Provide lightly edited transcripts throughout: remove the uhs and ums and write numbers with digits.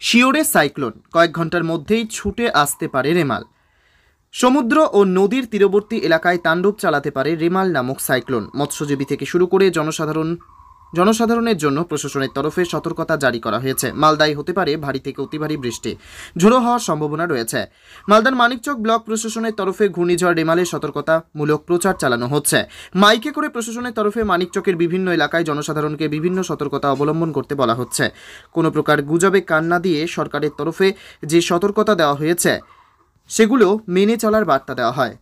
শিওরে cyclone, কয়েক ঘন্টার মধ্যেই ছুটে আসতে পারে রেমাল। সমুদ্র ও নদীর তীরবর্তী এলাকায় তাণ্ডব চালাতে পারে রেমাল নামক সাইক্লোন। মৎস্যজীবী থেকে শুরু করে জনসাধারণের জন্য প্রশাসনের তরফে সতর্কতা জারি করা হয়েছে। মালদায় হতে পারে ভারী থেকে অতি ভারী বৃষ্টি, ঝোড়ো হওয়ার সম্ভাবনা রয়েছে। মালদার মানিকচক ব্লক প্রশাসনের তরফে ঘূর্ণিঝড় রেমালের সতর্কতামূলক প্রচার চালানো হচ্ছে। মাইকে করে প্রশাসনের তরফে মানিকচকের বিভিন্ন এলাকায় জনসাধারণকে বিভিন্ন সতর্কতা অবলম্বন করতে বলা হচ্ছে। কোনো প্রকার গুজবে কান না দিয়ে সরকারের তরফে যে সতর্কতা দেওয়া হয়েছে সেগুলো মেনে চলার বার্তা দেওয়া হয়।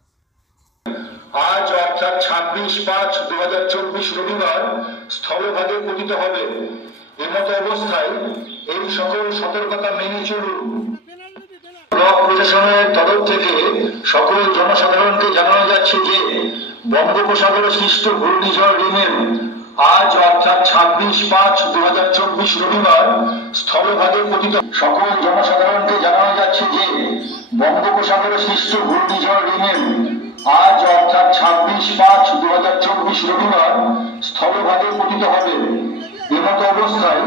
আজ অর্থাৎ 26/5/2024 রবিবার স্থলভাগে পতিত হবে। এমতো অবস্থায় এই সকল সতর্কতা মেনে চলুন। ব্লক প্রশাসনের তরফ থেকে সকল জনসাধারণকে জানানো যাচ্ছে যে বঙ্গোপসাগরে সৃষ্ট ঘূর্ণিঝড় রিমেল আজ অর্থাৎ 26/5/2024 রবিবার স্থলভাগে পতিত। সকল জনসাধারণকে জানানো যাচ্ছে যে বঙ্গোপসাগরে সৃষ্ট ঘূর্ণিঝড় রিমেল আজ অর্থাৎ 26/5/2024 রবিবার স্থলভাগে পতিত হবে। এমতো অবস্থায়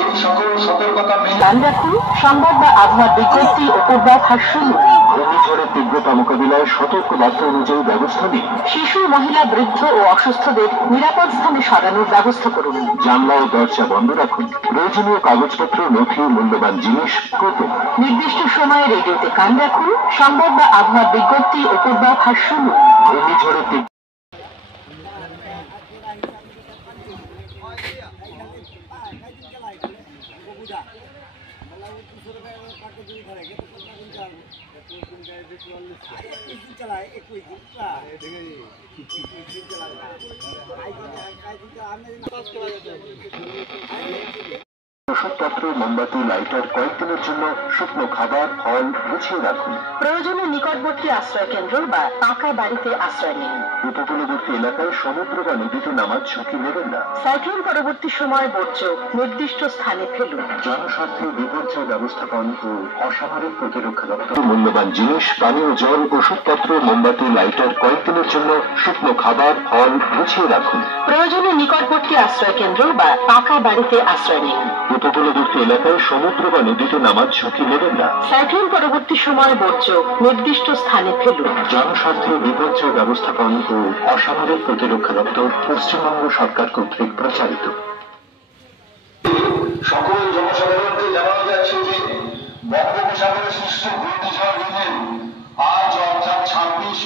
এই সকল সতর্কতা মেনে রাখুন। সংবাদ বা আবহাওয়ার বিজ্ঞপ্তি ও পূর্বাভাস শুনুন। ঘূর্ণিঝড়ের তীব্রতা মোকাবিলায় সতর্ক বার্তা অনুযায়ী ব্যবস্থা নিন। শিশু, মহিলা, বৃদ্ধ ও অসুস্থদের নিরাপদ স্থানে সরানোর ব্যবস্থা করুন। জানলা ও দরজা বন্ধ রাখুন। প্রয়োজনীয় কাগজপত্র, নথি, মূল্যবান জিনিস করুন। নির্দিষ্ট সময়ে রেডিওতে কান রাখুন। সংবাদ বা আবহাওয়ার বিজ্ঞপ্তি ও পূর্বাভাস শুনুন। ঘূর্ণিঝড়ের ওষুধপত্র, মোমবাতি, লাইটার কয়েকদিনের জন্য শুকনো খাবার, ফল গুছিয়ে রাখুন। প্রয়োজনে নিকটবর্তী আশ্রয় কেন্দ্র বা পাকা বাড়িতে আশ্রয় নিন। উপকূলবর্তী এলাকায় সমুদ্র বা নদীতে নামার ঝুঁকি নেবেন না। সাইক্লোন পরবর্তী সময় বর্জ্য নির্দিষ্ট স্থানে ফেলুন। জনস্বার্থে বিপর্যয় ব্যবস্থাপন ও অসামরিক প্রতিরক্ষা দপ্তর মূল্যবান জিনিস, পানীয় জল, ওষুধপত্র, মোমবাতি, লাইটার কয়েকদিনের জন্য শুকনো খাবার, ফল গুছিয়ে রাখুন। প্রয়োজনে নিকটবর্তী আশ্রয় কেন্দ্র বা পাকা বাড়িতে আশ্রয় নিন। উপকূলবর্তী এলাকায় সমুদ্র বা নদীতে নামার ঝুঁকি নেবেন না। সাইক্লোন পরবর্তী সময় বর্জ্য নির্দিষ্ট স্থানে ফেলুন। জনস্বার্থে বিপর্যয় ব্যবস্থাপন ও অসামরিক প্রতিরক্ষা দপ্তর পশ্চিমবঙ্গ সরকার কর্তৃক প্রচারিত। সকল জনসাধারণকে জানানো যাচ্ছে যে বঙ্গোপসাগরে সৃষ্ট ঘূর্ণিঝড় রিমেল আজ অর্থাৎ 26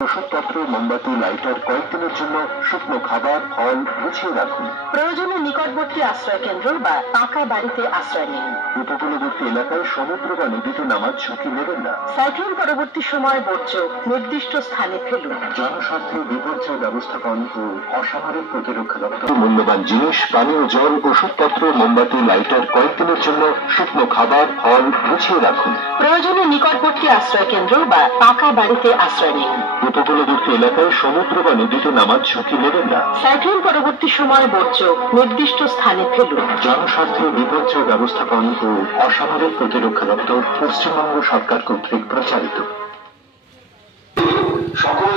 ওষুধপত্র, মোমবাতি, লাইটার কয়েকদিনের জন্য শুকনো খাবার, ফল গুছিয়ে রাখুন। প্রয়োজনে নিকটবর্তী আশ্রয় কেন্দ্র বা পাকা বাড়িতে আশ্রয় নিন। উপকূলবর্তী এলাকায় সমুদ্র বা নদীতে নামার ঝুঁকি নেবেন না। সাইক্লোন পরবর্তী সময় বর্জ্য নির্দিষ্ট স্থানে ফেলুন। জনস্বার্থে বিপর্যয় ব্যবস্থাপন ও অসামরিক প্রতিরক্ষা দপ্তর মূল্যবান জিনিস, পানীয় জল, ওষুধপত্র, মোমবাতি, লাইটার কয়েকদিনের জন্য শুকনো খাবার, ফল গুছিয়ে রাখুন। প্রয়োজনে নিকটবর্তী আশ্রয় কেন্দ্র বা পাকা বাড়িতে আশ্রয় নিন। উপকূলবর্তী এলাকায় সমুদ্র বা নদীতে নামার ঝুঁকি নেবেন না। সাইক্লোন পরবর্তী সময় বর্জ্য নির্দিষ্ট স্থানে ফেলুন। জনস্বার্থে বিপর্যয় ব্যবস্থাপন ও অসামরিক প্রতিরক্ষা দপ্তর পশ্চিমবঙ্গ সরকার কর্তৃক প্রচারিত। সকল